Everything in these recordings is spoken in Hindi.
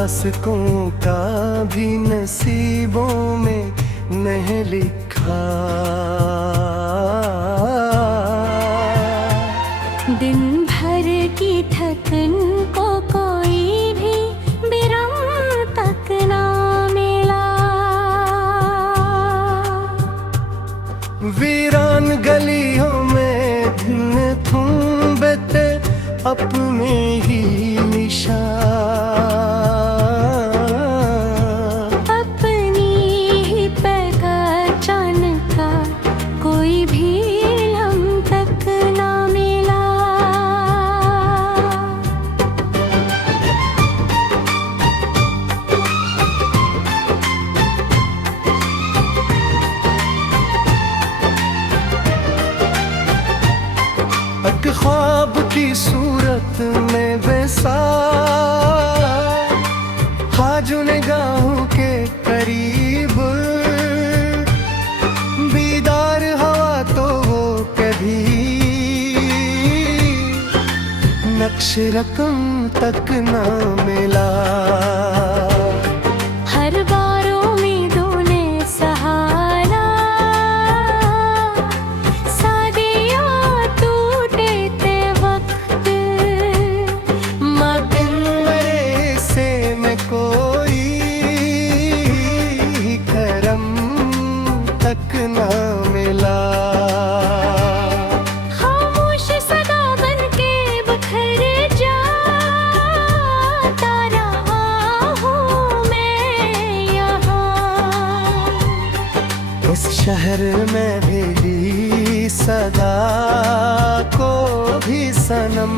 आशिकों का भी नसीबों में नहीं लिखा। दिन भर की थकन को कोई भी विराम तक ना मिला। वीरान गलियों में दिन तुम बेते अपने ही निशान। अपनी ही पहचान का कोई भी लम तक ना मिला। एक ख्वाब की सूरत में वैसा हाजू निगाहों के करीब बीदार हवा तो वो कभी नक्श रकम तक ना मिला। हर बार उम्मीदों ने सहारा, सादियाँ टूटे थे वक्त। मगर मेरे से में कोई करम तक ना मिला। खामोश सदा बन के बखर जाता रहा हूँ मैं यहाँ। इस शहर में भी सदा को भी सनम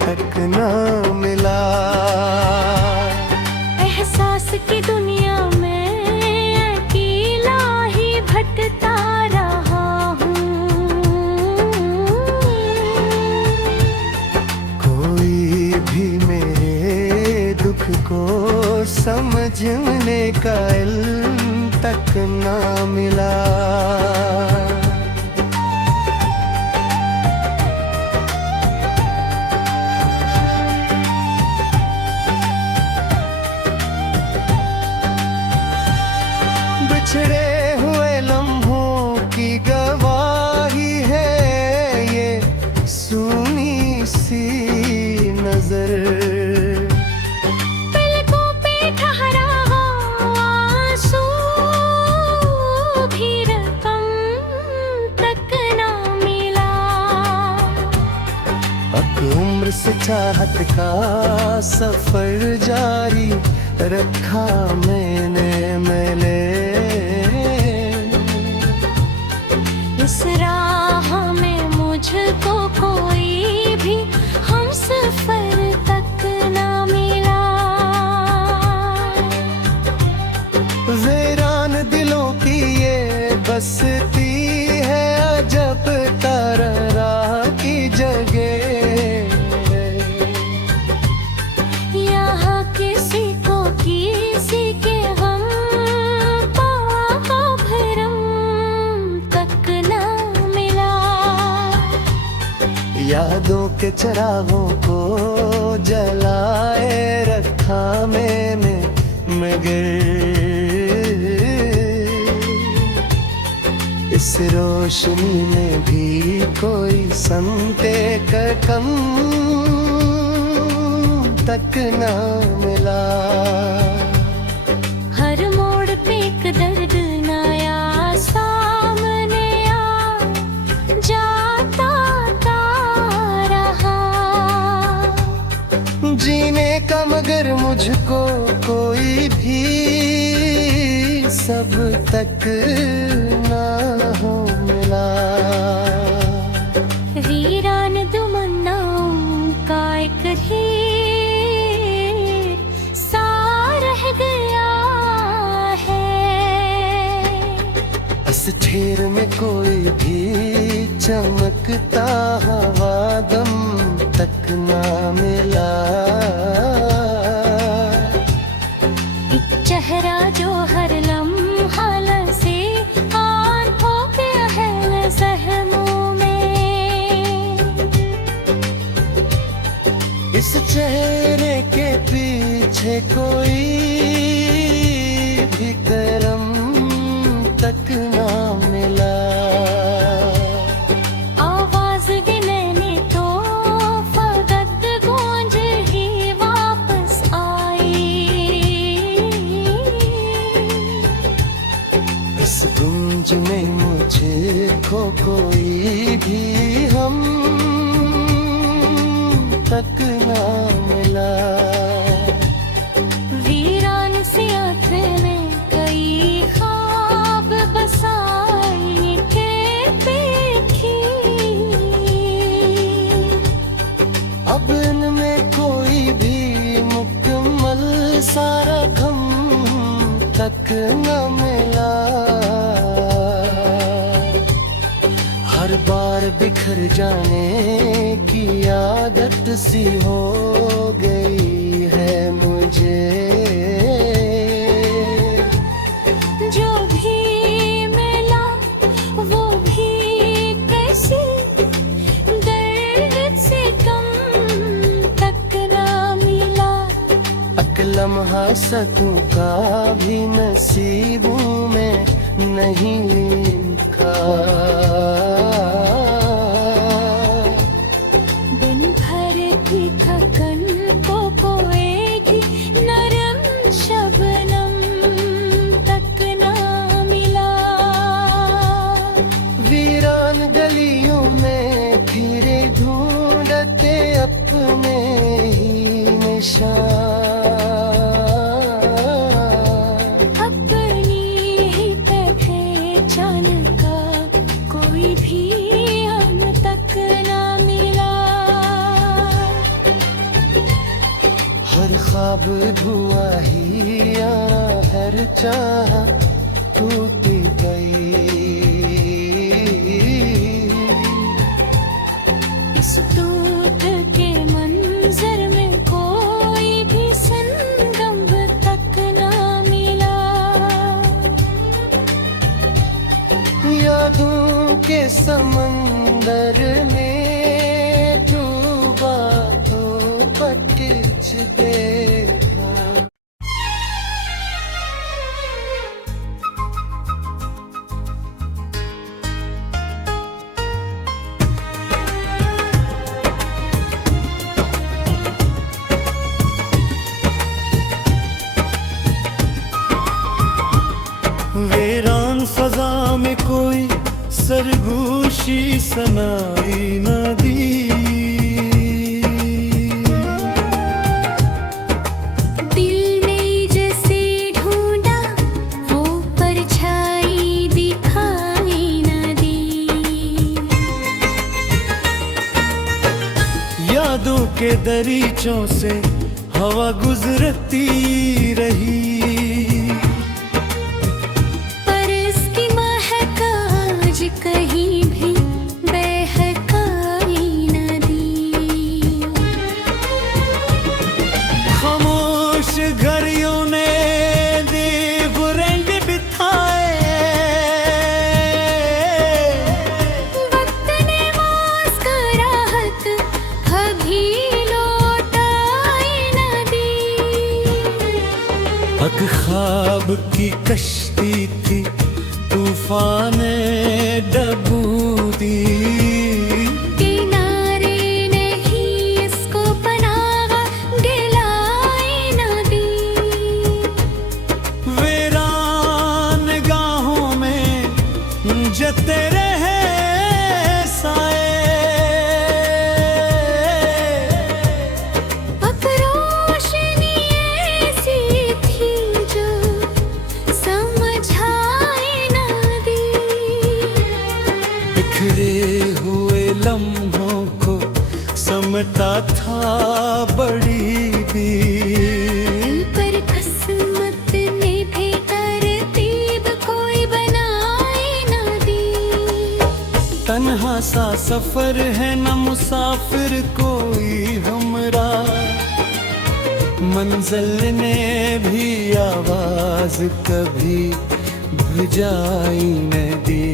तक ना मिला। एहसास की दुनिया में अकेला ही भटकता रहा हूँ। कोई भी मेरे दुख को समझने का इल्म तक ना मिला। बिछड़े हुए लम्हों की गवाही है ये सूनी सी नजर। पलकों पे ठहरा हो आंसू भी रकम तक ना मिला। अब उम्र से चाहत का सफर जारी रखा मैंने मेले। इस राह में मुझको कोई भी हम सफर तक ना मिला। वीरान दिलों की ये बसती है अजब तरह की जगह। यहाँ किसी को किसी के गम का भरम तक ना मिला। यादों के चिरागों को जलाए रखा मैंने मगर इस रोशनी में भी कोई संते का कम तक ना मिला। हर मोड़ पे एक दर्द नया सामने आ जाता रहा। जीने का मगर मुझको कोई भी सब तक ना हो मिला। वीरान दुमन्नाओं का एक ढेर सा रह गया है। इस ढेर में कोई भी चमकता हवा दम तक ना मिला। एक चेहरा जो हर लम्हा से आंखों के अहल सहमों में। इस चेहरे के पीछे मुझे कोई भी करम तक ना मिला। आवाज गिनने तो फकत गूंज ही वापस आई। इस गूंज में मुझको कोई भी हम तक ना मिला। वीरान सी आँख में कई ख्वाब बसाए के देखी। अब इनमें कोई भी मुकम्मल सारा गम तक न मिला। हर बार बिखर जाने की आदत सी हो गई है मुझे। जो भी मिला वो भी कैसी दर्द से कम तक ना मिला। लम्हा सकूं का भी नसीबों में नहीं लिखा। दिन भर की थकन को कोएगी नरम शबनम तक ना मिला। वीरान गलियों में फिरे ढूंढते अपने ही निशान। अपनी ही पहचान का कोई भी हम तक ना मिला। हर ख्वाब धुआ ही या हर चाह टूट गई। इस टूट के मंजर में कोई भी संगम तक ना मिला। यादों के समंदर में डूबा तो पटिच देखा। वीरान फजा में कोई सरगोशी सनाई न दी। दिल ने जैसे ढूंढा वो परछाई दिखाई न दी। यादों के दरीचों से हवा गुजरती रही। कहीं भी बहकाई न दी। खामोश घड़ियों ने देव रंग बिठाए। वक्त ने मुस्कुराहट कभी लौटाई न दी। हक ख्वाब की कश्ती थी तूफान डबू दी। किनारे नहीं इसको पनाह दिलाई न दी। वीरान गाहों में जते रहे साए। अब रोशनी ऐसी थी जो समझाई न दी। बिखरे हुए लम्हों को समटा था बड़ी भी। पर किस्मत ने भी तरतीब कोई बनाई न दी। तन्हा सा सफर है न मुसाफिर कोई हमरा। मंजिल ने भी आवाज कभी बुझाई न दी।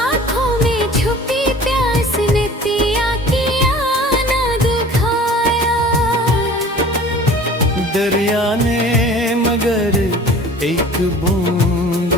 आँखों में छुपी प्यास ने पिया किया न दुखा। दरिया ने मगर एक बूंद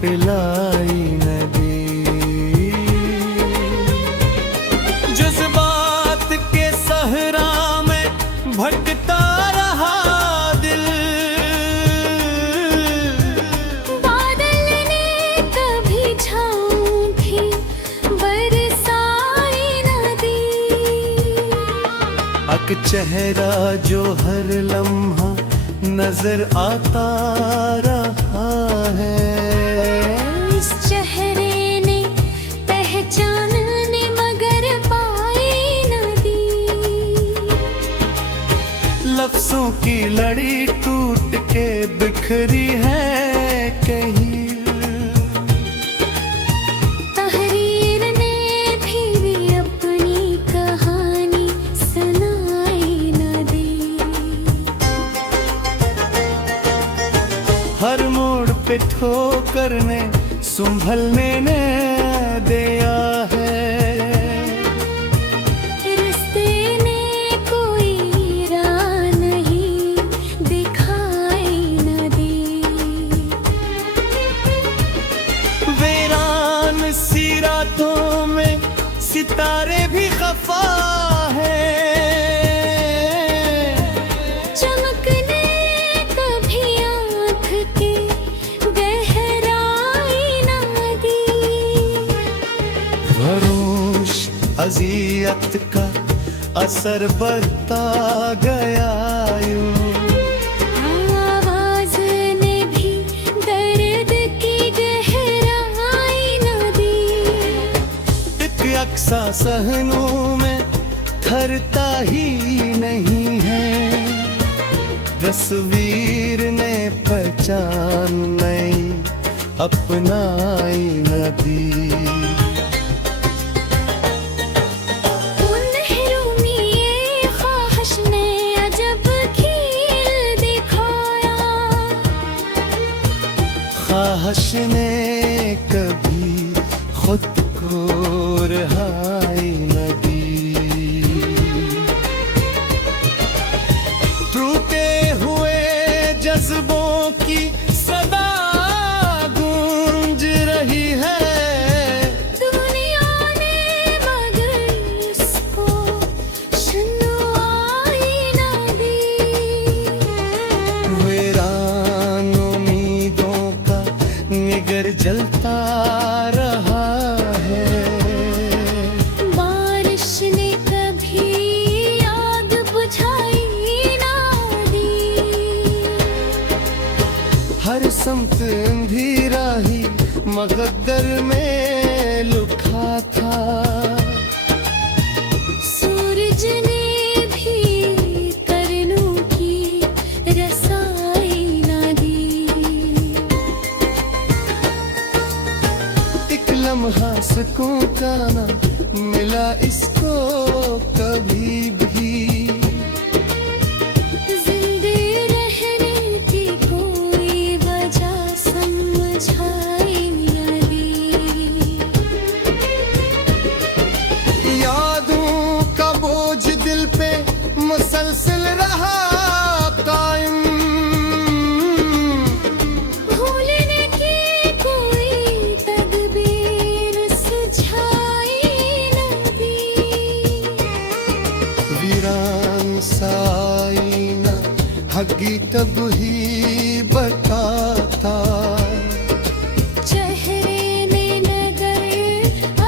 पिलाई न दी। जज्बात के सहरा में भटकता रहा दिल, बादल ने कभी छाँव भी बरसाई न दी। अक चेहरा जो हर लम्हा नजर आता रहा है, इस चेहरे ने पहचानने मगर पाई न दी। लफ्जों की लड़ी टूट के बिखरी है कहीं, तहरीर ने भी अपनी कहानी सुनाई न दी। हर मोड़ पे ठोकर ने संभलने ने दिया है, रिश्ते ने कोई राह नहीं दिखाई न दी। वीरान सी रातों में सितारे भी खफा है, चमकने कभी आँख के गहराई न दी। फरोश अजियत का असर बढ़ता गया यूं, आवाज ने भी दर्द की गहराई न दी। एक अक्सा सहनों में थरता ही नहीं है, तस्वीर ने पहचान नहीं अपनाई न दी। लहरों में ये ख्वाहिश ने अजब खेल दिखाया, ख्वाहिश ने कभी खुद को रिहाई न दी। टूटे हुए जज्बों की सदा गूंज रही है, दुनिया ने मगर उसको सुनवाई न दी। वीरान उम्मीदों का निगर जलता रहा है, बारिश ने कभी आग बुझाई न दी। हर समत अंधेरा ही मगदर में लुका था, सूरज ने भी तरनों की रसाई न दी। एक लम्हा सुकून का ना मिला इसको कभी भी, जिंदे रहने की कोई वजह समझाई न दी। यादों का बोझ दिल पे मुसलसल रहा कायम, भूलने की कोई तदबीर सुझाई न दी। वीरान साइना हगी तब ही बताता, चेहरे ने नगर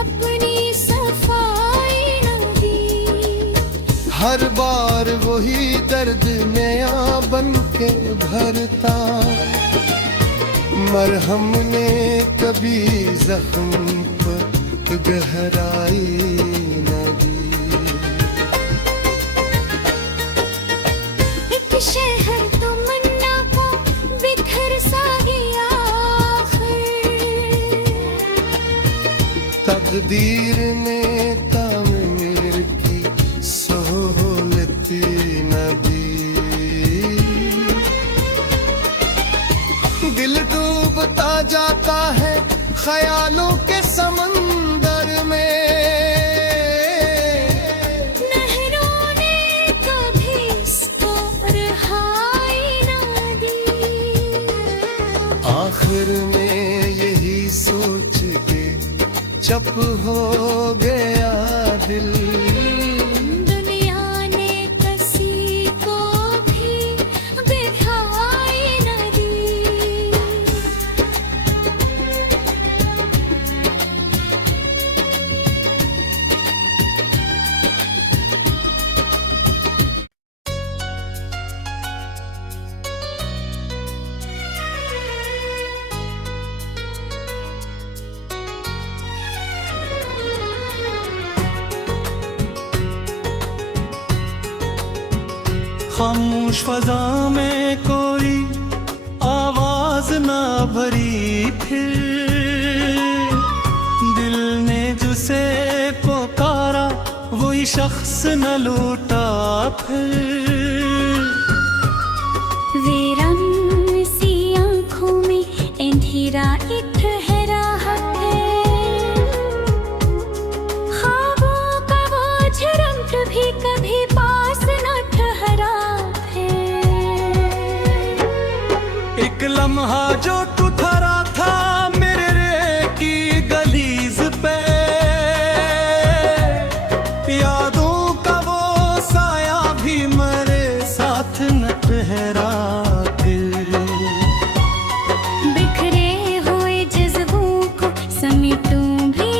अपनी सफाई न दी। हर बार वही दर्द नया बन के भरता, मरहम ने कभी जख्म पर गहराई न दी। एक शहर तमन्ना को बिखर सा गया आखिर, तकदीर ने तामीर की सहूलत न दी। दिल डूबता जाता है ख्यालों के समंदर में, नहरों ने कभी इसको रिहाई चप हो गया दिल। दुनिया ने किसी को भी बिठाई न दी। खामोश फजा में कोई आवाज ना भरी फिर, दिल ने जिसे पुकारा वही शख्स न लौटा फिर। वीरान सी आँखों में अंधेरा ठहरा है। ख्वाबों का वो झरमट भी कभी पास न ठहरा है। एक लम्हा जो ठहरा था मेरे रे की गलीज पे, यादों का वो साया भी मेरे साथ न ठहरा दिल। बिखरे हुए जज्बों को समेटूं भी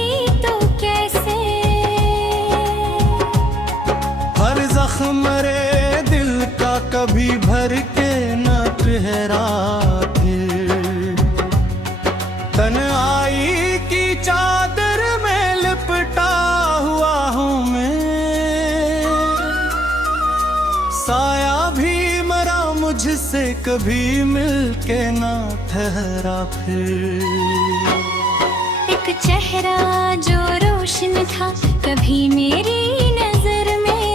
तो कैसे। हर जख्म मेरे दिल का कभी भर के न ठहरा दिल। तन्हाई की चादर में लिपटा हुआ हूँ मैं, साया भी मरा मुझसे कभी मिलके ना ठहरा फिर। एक चेहरा जो रोशन था कभी मेरी नजर में,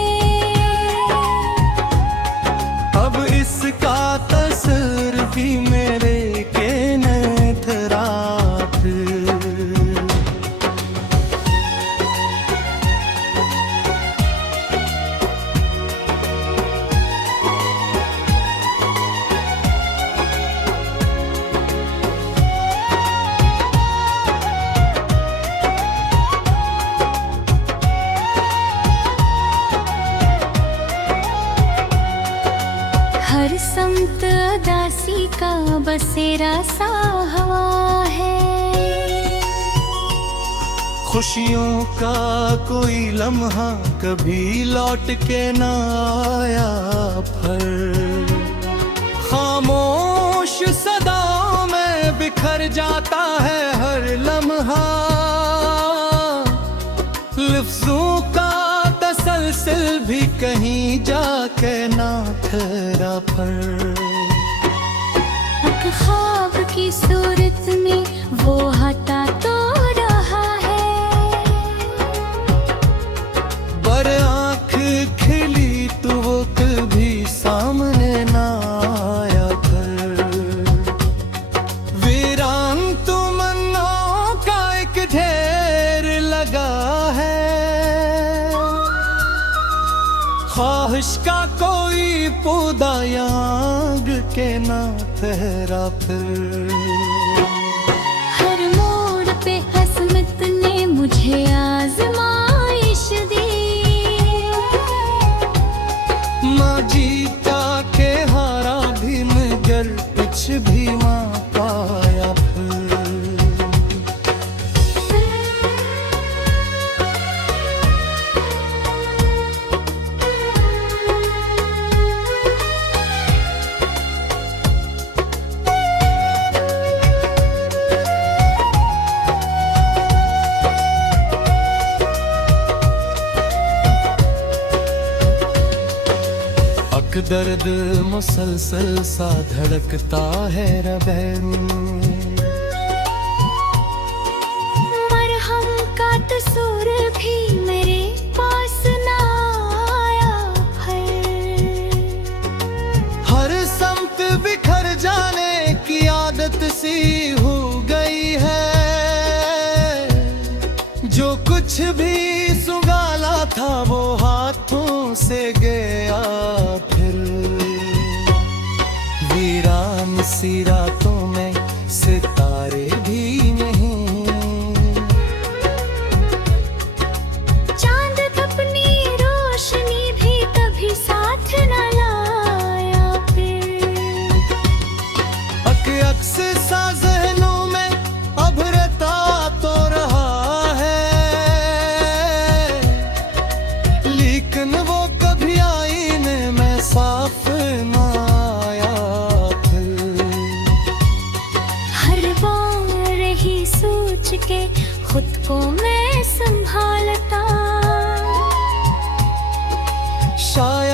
अब इसका तस्वीर भी मेरे के न ठहरा फिर। हर समत दासी का बसेरा सा हवा है। खुशियों का कोई लम्हा कभी लौट के ना आया पर, खामोश सदाओं में बिखर जाता है हर लम्हा। लफ्जों का तसलसल भी कहीं जाके ना ठहरा पर। एक ख्वाब की सूरत में वो हटा तो रहा है। पर आँख खिली तो वो कभी सामने ना आया कर। वीरान तमन्नाओं का एक ढेर लगा है, ख्वाहिश का कोई पौधा याग के ना ठहरा फिर। हर मोड़ पे किस्मत ने मुझे आजमाइश दी। माँ जीता के हारा भी मगर कुछ भी माँ पाया फिर। दर्द मुसलसल सा धड़कता है रबैन, मरहम का तसूर भी मेरे पास ना आया है। हर समत बिखर जाने की आदत सी हो गई है। जो कुछ भी सुगाला था वो हाथों से गया फिर। वीरान सी रातों में सितारे भी नहीं,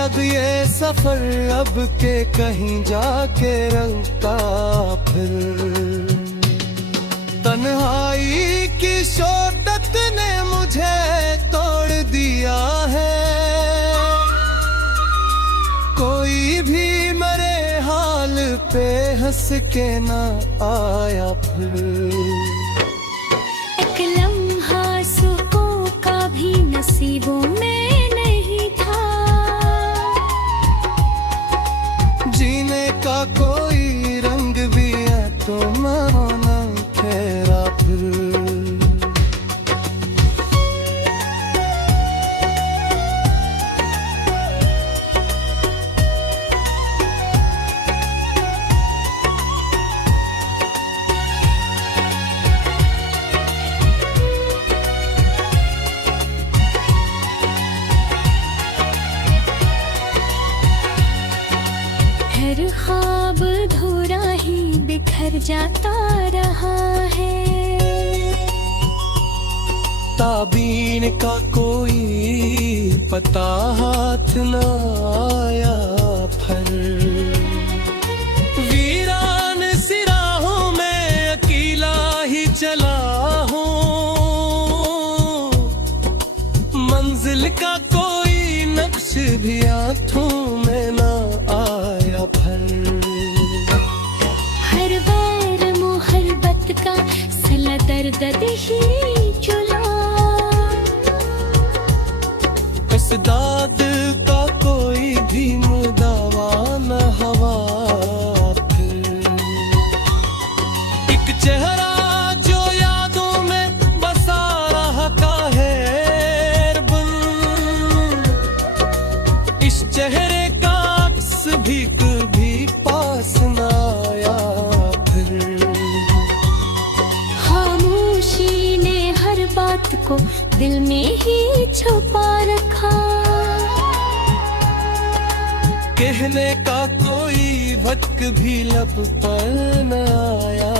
बाद ये सफर अब के कहीं जाके रंगता फिर। तन्हाई की शोदत ने मुझे तोड़ दिया है, कोई भी मेरे हाल पे हंस के ना आया फिर। एक लम्हा सुकून का भी नसीबों में नहीं था, जीने का कोई रंग भी है तो माना तेरा फिर। हर ख्वाब अधूरा ही बिखर जाता रहा है, ताबीन का कोई पता हाथ न आया फर। वीरान सिराहों में अकेला ही चला हूँ, मंजिल का कोई नक्श भी हाथों में न आया फर। हर बार मोहब्बत का सिला दर्द ही चुला, इस दाद का कोई भी मुदावा न हवा फिर। एक चेहरा जो यादों में बसा रहा काहेर बन, इस चेहरे का अक्स भी कभी पास न आया फिर। खामोशी ने हर बात को दिल में ही छुपा रखा, कहने का कोई भटक भी लब पर न आया